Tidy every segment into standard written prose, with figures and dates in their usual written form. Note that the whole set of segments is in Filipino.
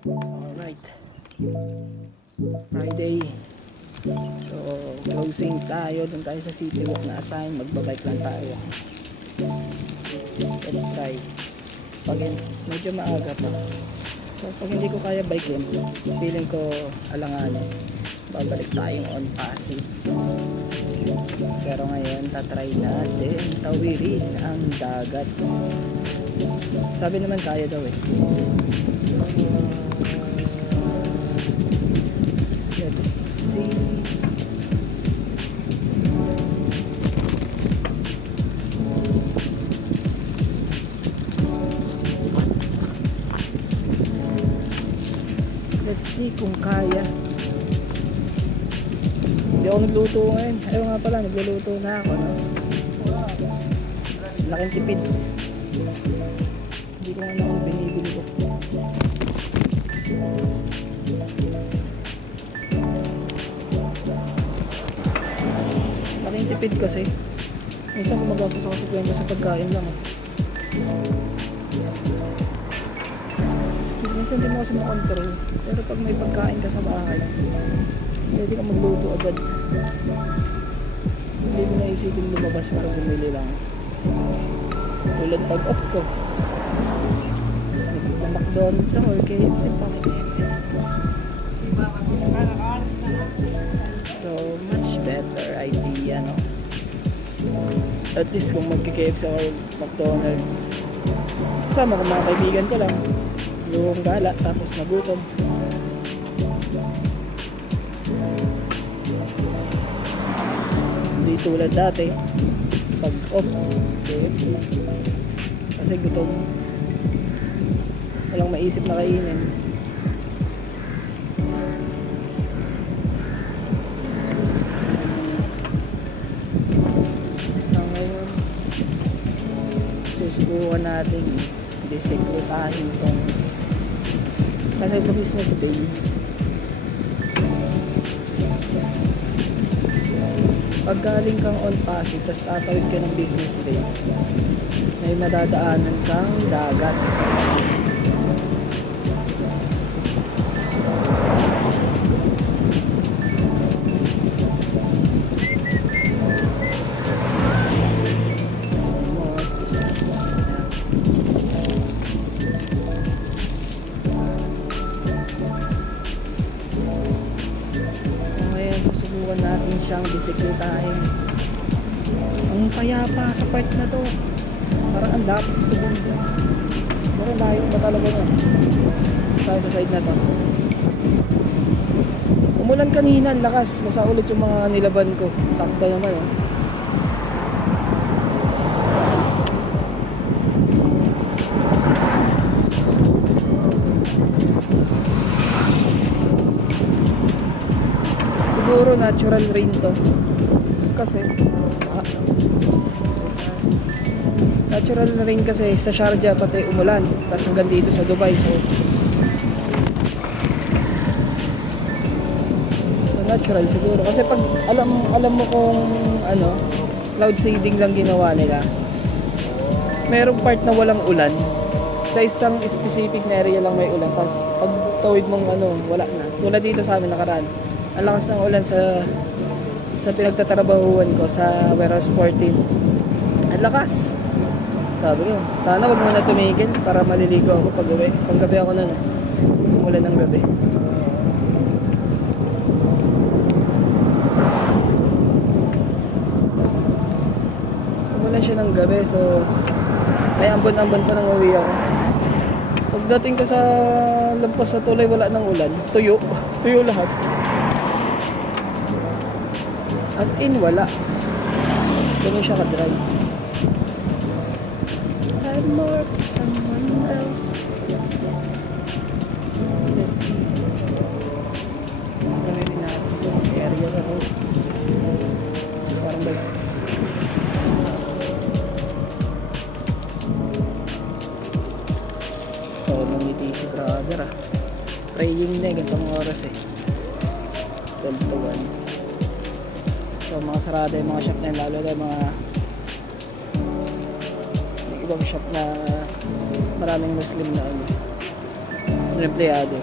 So alright, Friday. So closing tayo, dun tayo sa City Walk na assign. Magbabike lang tayo. Let's try. Pag medyo maaga pa, so pag hindi ko kaya bike yun, feeling ko alanganin, babalik tayong on Pasig. Pero ngayon tatry natin tawirin ang dagat. Sabi naman kaya daw eh. So let's see. Let's see kung kaya. Hindi ako nagluto ngayon. Ayaw nga pala, nagluluto na ako, no? Laking tipid. Hindi ko nga na kung binibili ko. Laking tipid kasi. Minsan gumagastos ako sa kwenta sa pagkain lang. Minsan din mo kasi makontrol. Pero pag may pagkain ka sa bahay, pwede ka magluto agad. Hindi mo naisipin lumabas para bumili lang. Tulad pag off ko, McDonald's or KFC pa. So much better idea, no? At least kung magki-KFC or McDonald's, sama ko mga kaibigan ko lang, luhong gala tapos nagutom. Hindi tulad dati pag off KFC kasi gutom, walang maisip na kainin. So ngayon susubukan natin disiklitahin tong, kasi sa business day pag galing kang on Pasig tapos tatawid ka ng business day, may madadaanan kang dagat. Susubukan natin siyang bisikletahin. Ang payapa sa part na to, parang ang lapit sa bundok, pero layo pa talaga na tayo sa side na to. Umulan kanina, ang lakas, basa ulit yung mga nilaban ko. Sakto naman eh. Siguro natural rain to kasi natural rain kasi sa Sharjah pati umulan, tapos hanggang dito sa Dubai, so natural siguro kasi pag alam mo kung ano, cloud seeding lang ginawa nila, merong part na walang ulan sa isang specific na area lang may ulan, tapos pag tawid mong ano, wala na. Tulad dito sa amin nakaraan, ang lakas ng ulan sa pinagtatrabahuan ko sa Warehouse 14. Ang lakas. Sabi ko, sana wag muna tumigil para maliligo ako pag uwi. Panggabi ako nun, umulan ng gabi. Umulan siya ng gabi, so may ambon-ambon pa nang uwi ako. Pagdating ko sa lampas sa tulay, wala ng ulan. Tuyo. Tuyo lahat. As in, wala. Ganun siya ka-dry. Have more for someone else. Let's see. Gawin natin itong area na ito. Parang ba? Oo, nangiti si brother ah. Praying na, gantong oras eh. 12 to 1. So mga sarada yung mga shop na yun, lalo na yung mga ibang shop na maraming Muslim na ano, ng empleyado.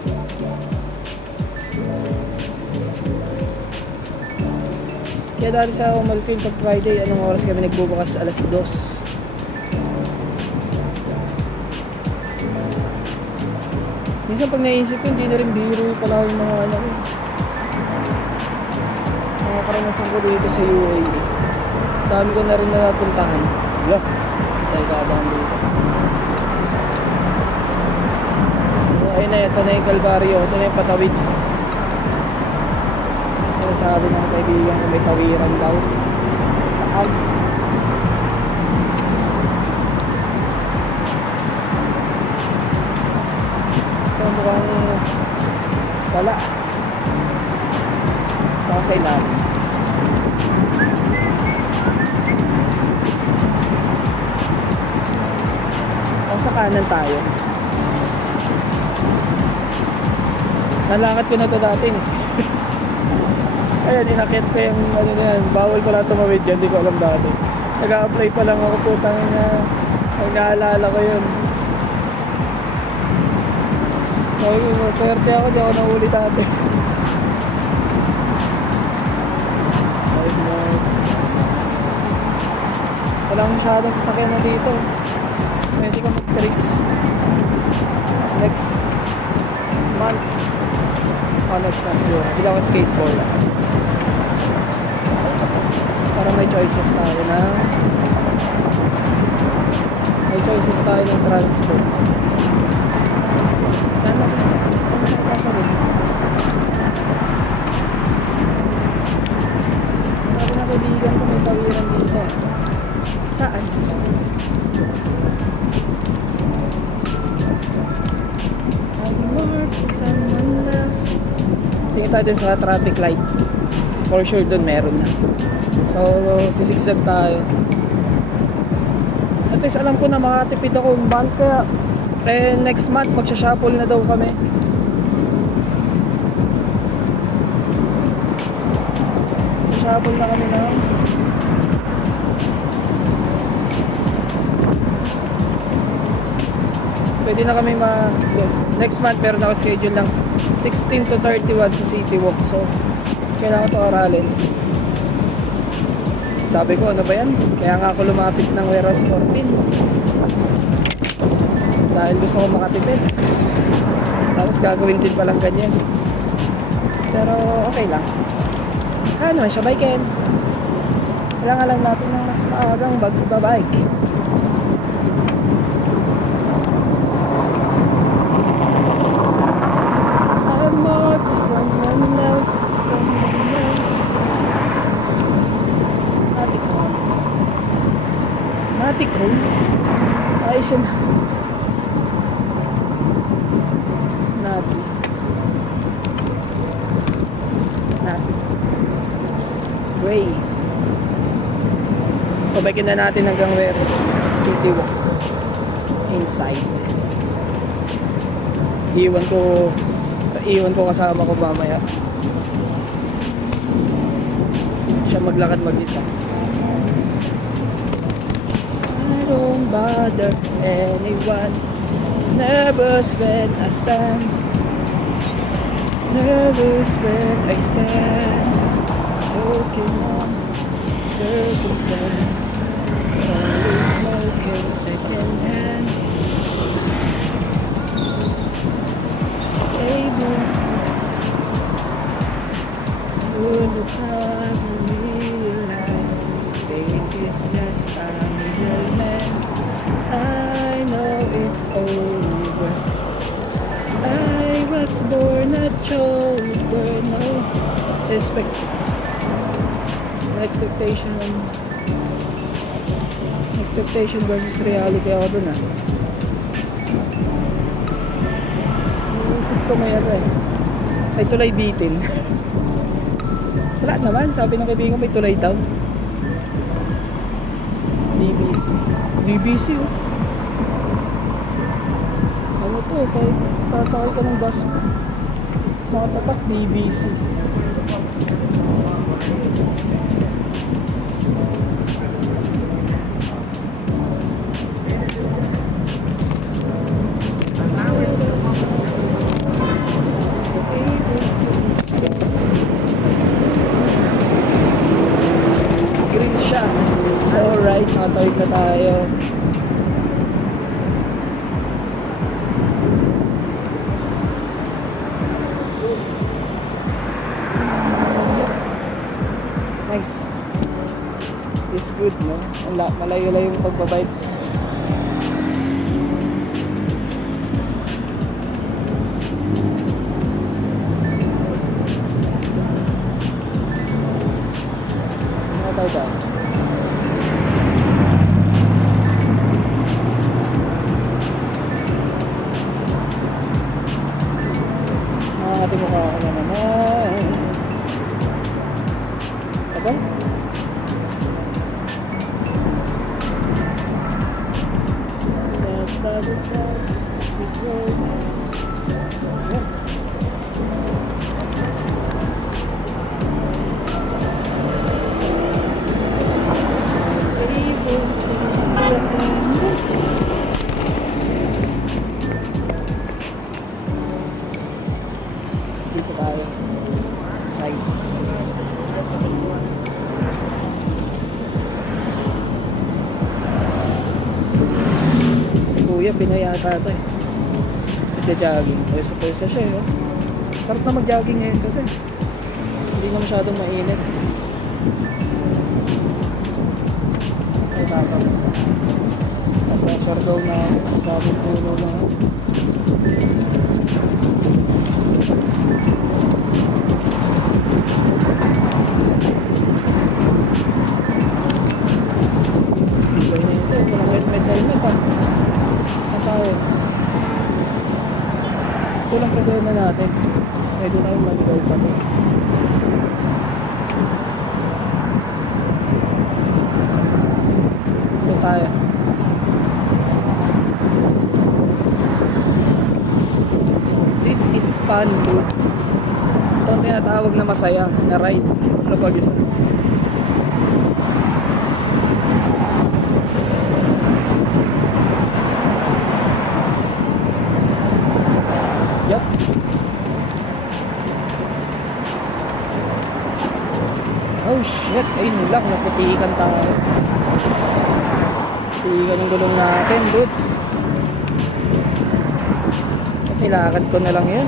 Kaya dati sa Malpin pag Friday, anong oras kami nagbubukas? 2:00. Minsan pag naisip ko, hindi na rin biro pala yung mga ano ko. Mga karanasan ko dito sa UAE. Dami ko na rin napuntahan. Wala. Tayo kadahan dito. Ayun na, ito na yung Kalbaryo. Ito na yung patawid. Sinasabi ng kaibigan ko may tawiran daw. Saan? So mukhang wala. Baka sa ilalim. O sa kanan tayo. Nalakad ko na to dati eh. Ayan, inakit ko yung ano na yan. Bawal ko lang tumawid dyan, hindi ko alam dati. Nag-a-apply pa lang ako, putang na. Ay, naalala ko yun. Sabi ko, swerte ako, di ako nahuli dati. 5 months. Walang masyadong sasakyan na dito. Pwede ka mag-tricks. Next month. Next month siguro. Hindi ako skateboard. Para may choices tayo na ng transport. Sana rin. Sabi na kaibigan ko may tawiran dito. Saan? I'm more to someone else. Tingin tayo sa traffic light. For sure doon meron na. So, sisigsag tayo. At least alam ko na makatipid ako yung month kaya next month magsha-shuffle na daw kami. Shuffle na kami na. Pwede na kami next month pero ako schedule lang 16 to 31 sa City Walk. So, kailangan to aralin. Sabi ko, ano ba yan? Kaya nga ako lumapit ng Warehouse 14. Dahil gusto ko makatipid. Tapos gagawin din palang ganyan. Pero okay lang. Kaya naman siya, bike-in. Kailangan lang natin ng mas maagang magbabike. I'm more for someone else, someone else. Matic home? Ay, siya na. Nati. Gray. So, baikin na natin hanggang where City Walk. Inside. Iwan ko kasama ko mamaya. Siya maglakad mag-isa. I don't bother anyone. Nervous when I stand. Nervous when I stand. Choking on circumstance. Always smoking second hand. Able to the time to realize fate is just a middleman. I know it's over. I was born a choker. No expectation versus reality ako dun ah. Isip ko may ano eh. May tulay bitin. Wala naman, sabi ng kaibigan may tulay daw. DBC oh. Ano to, pag sasakay ka ng bus mo, makatatak DBC. nice. It's good, no? Malayo-layo yung pagbabike. Ano tayo dyan? Ate mukha ako na naman. Tagal? Self-sabotage, business with romance. Ayan. Dito tayo sa side. Si Kuya Pinoy ata ito eh. Nagja-jogging. Pwesa siya eh. Sarap na mag-jogging ngayon kasi hindi na masyadong mainit. Ay tapos nasa Siargao na bagong puno lang. Bigay na ito. Walang helmet ah. Saan tayo? Ito lang problema natin. Pwede tayong maligaw pa ito. Ito tayo. This is fun, dude. Ito ang tinatawag na masaya na ride. Ano pag isa? Yup. Oh shit, ayun lang, naputikan tayo. Putikan yung gulong natin, dude. Nilakad ko na lang yun.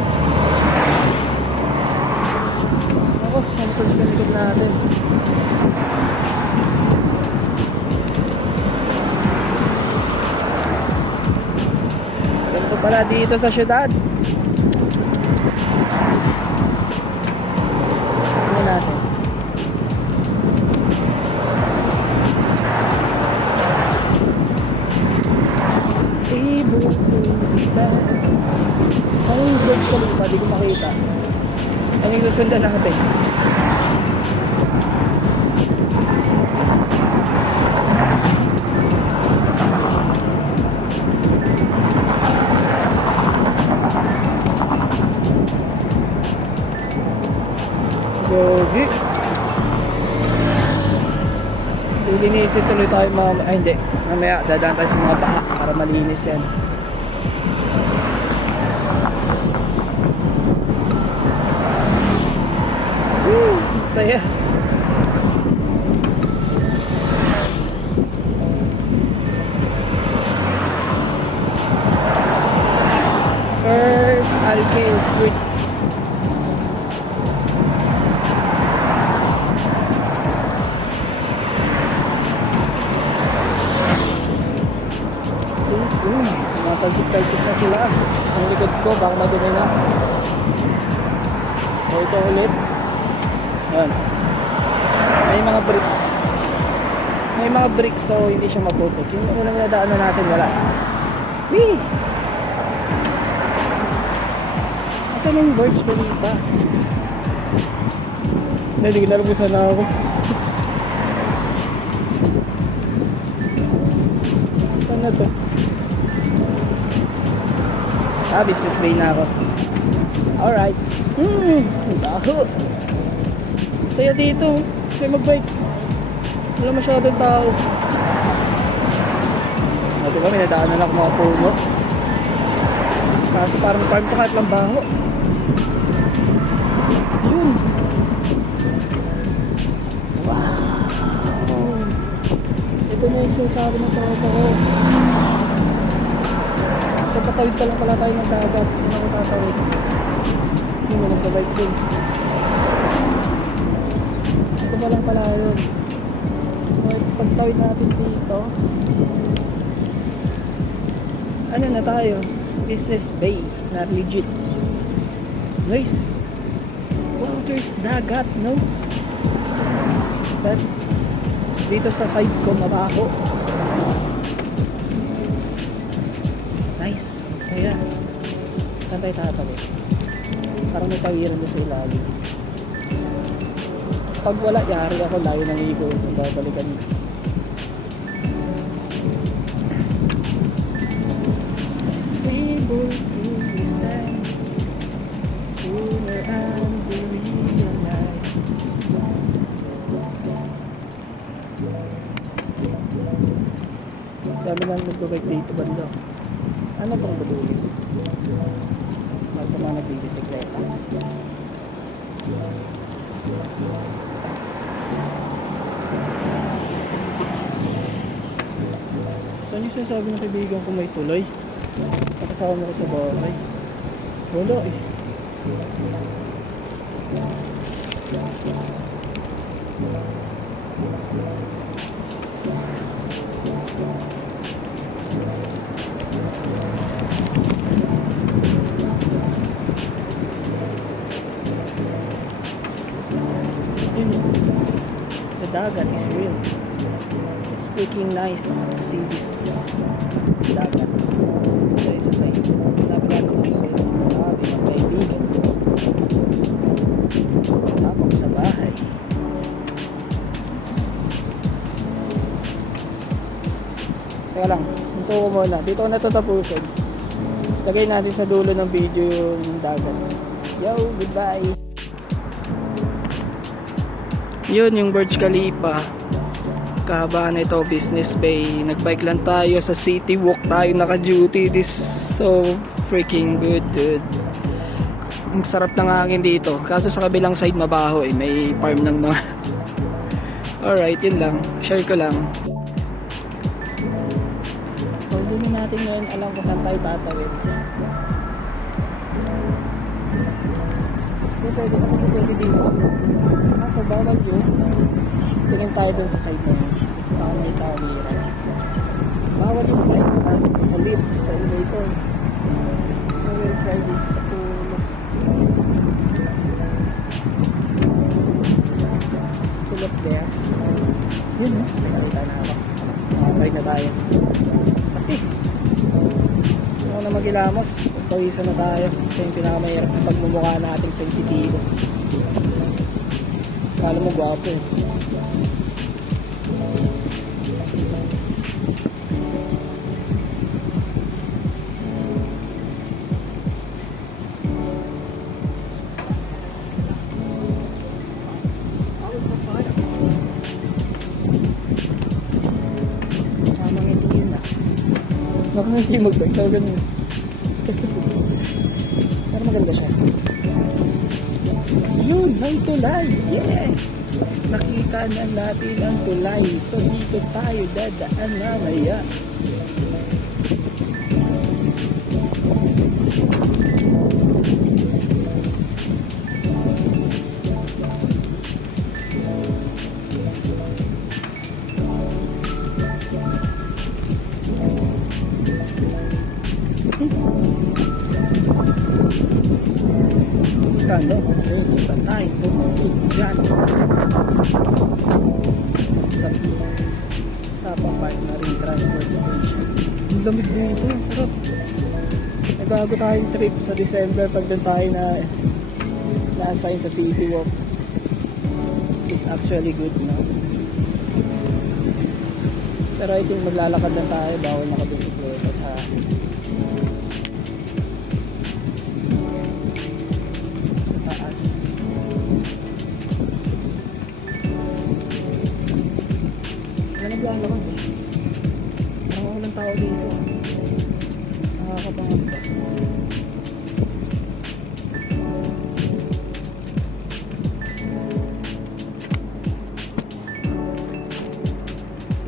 Ako, samples ka likod natin. Ganito pala dito sa syudad. Ano natin? Ano yung vlogs ko dito? Hindi ko makita. Ano yung susundan natin? Gogi. Lilinisin tuloy tayo mga... Ay hindi. Mamaya dadaan tayo sa mga baha para malinis yan. Woo! Saya. First Alkil Street. Talsik-talsik na sila. Ang likod ko baka madumi na. So ito ulit. Yan. May mga bricks. May mga bricks so hindi siya maputok. Yung unang nadaanan natin wala. Wee! Asan yung Burj Khalifa? Hindi ko nalabusan na ako. Saan na to? Business bay na ako. Alright. Baho. Saya dito. Saya magbike. Wala masyadong tao. Diba may nadaanan ako mga puno. Kaso parang farm to kahit lang baho. Yun. Wow. Ito na yung sinasabi ng tropa ko. So patawid pa lang pala tayo ng dagat. Saan ako tatawid? Hindi mo nagpabike din. Dito pa lang pala yun. So, pagtawid natin dito, ano na tayo? Business Bay na legit. Nice. Wow, there's dagat, no? But dito sa side ko mabaho. Nice. Saya. Saan tayo tatawid? Parang may tawiran doon sa ilalim. Pag wala, yari ako, layo ng ikot. Babalikan. We both understand sooner and we realize. Dami lang nagbabike dito banda. Ano bang baduli? Sa mga nagbibisikleta. Saan yung sinasabi ng kaibigan ko may tuloy? Nakasama ko sa bahay. Wala eh. The dagat is real. It's freaking nice to see this dagat. Ito isa sa ito. Dapat natin sa sinasabi ng kaibigan ko. Kasama ko sa bahay. Teka lang, hinto ko muna. Dito ko natatapusin. Lagay natin sa dulo ng video yung dagat. Yo, goodbye! Yun yung Burj Khalifa. Kahabaan na ito, Business Bay. Nagbike lang tayo sa city walk tayo, naka-duty. This so freaking good, dude. Ang sarap ng hangin dito. Kaso sa kabilang side mabaho eh. May farm ng mga alright, yun lang. Share ko lang. So hindi natin ngayon alam kung saan tayo tatawid. Pwede na kung pwede dito. So bawal yun. Tingin tayo dun sa side na yun. Baka may kawiran. Bawal yung bike sa lift, sa elevator. So we'll try this to look there. Yun eh. Nakita na ako. Makabay na tayo. Pati. Ano na magilamos. Pawisan na tayo. Ito yung pinakamahirap sa pagmumukha nating sensitibo. Kala mo gwapo eh. Nakangiti mag-bike na ganun. Pero maganda siya. Yun, ang tulay! Yeah! Nakita na natin ang tulay. So dito tayo dadaan mamaya. Kano, pwede pa tayo tumutid dyan sa Park Marine Transport Station. Ang lamig dito, ang sarap. May bago tayong trip sa December pag doon tayo na-assign sa City Walk. It's actually good na. Pero I think maglalakad lang tayo, bawal nakabisikleta sa taas. Wala naglalakad eh. Parang walang tao dito. Nakakapangamba.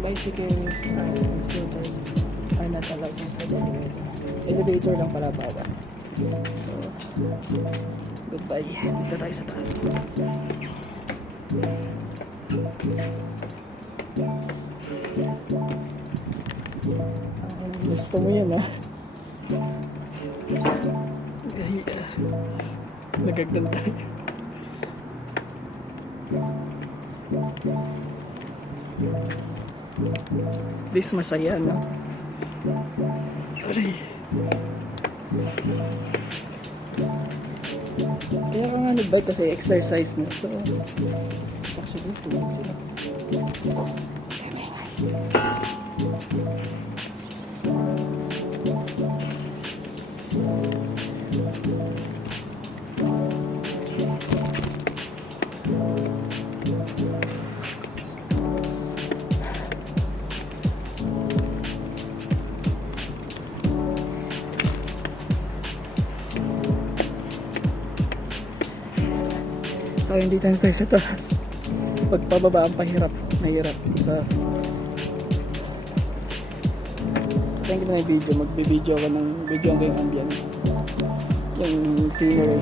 Bicycles and scooters are not allowed inside the elevator lang pala bawal. So, goodbye. Dito tayo sa taas. Gusto mo yan, ha? Ay, nagagdan tayo. This masaya, no? Aray. Kaya ka nga nag-bike kasi exercise na. So, it's actually tulog sila. So, hindi tayo sa taas. Pagpababa ang mahirap. So, thank you na yung video. Magbe-video ko ng video ko yung ambience. Yung scenery.